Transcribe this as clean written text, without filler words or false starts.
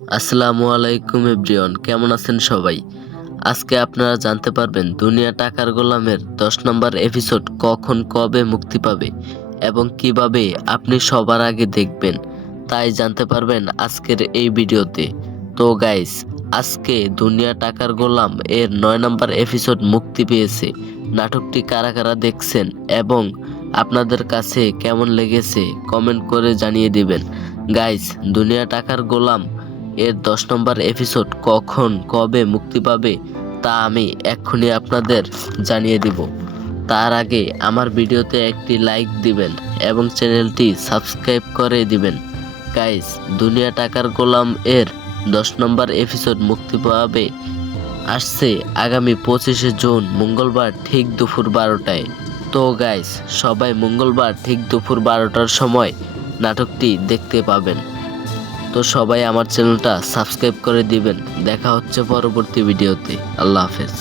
আসসালামু আলাইকুম এভরিওয়ান, কেমন আছেন সবাই? আজকে আপনারা জানতে পারবেন দুনিয়া টাকার গোলামের 10 নম্বর এপিসোড কখন কবে মুক্তি পাবে এবং কিভাবে আপনি সবার আগে দেখবেন, তাই জানতে পারবেন আজকের এই ভিডিওতে। তো গাইস, আজকে দুনিয়া টাকার গোলাম এর 9 নম্বর এপিসোড মুক্তি পেয়েছে। নাটকটি কারা কারা দেখছেন এবং আপনাদের কাছে কেমন লেগেছে কমেন্ট করে জানিয়ে দিবেন। গাইস, দুনিয়া টাকার গোলাম এর 10 নম্বর এপিসোড কখন কবে মুক্তি পাবে তা আমি এক্ষুনি আপনাদের জানিয়ে দিব। তার আগে আমার ভিডিওতে একটি লাইক দিবেন এবং চ্যানেলটি সাবস্ক্রাইব করে দিবেন। গাইস, দুনিয়া টাকার গোলাম এর 10 নম্বর এপিসোড মুক্তি পাবে আসছে আগামী 25শে জুন মঙ্গলবার ঠিক দুপুর 12টায়। তো গাইস, সবাই মঙ্গলবার ঠিক দুপুর 12টার সময় নাটকটি দেখতে পাবেন। তো সবাই আমার চ্যানেলটা সাবস্ক্রাইব করে দিবেন। দেখা হচ্ছে পরবর্তী ভিডিওতে। আল্লাহ হাফেজ।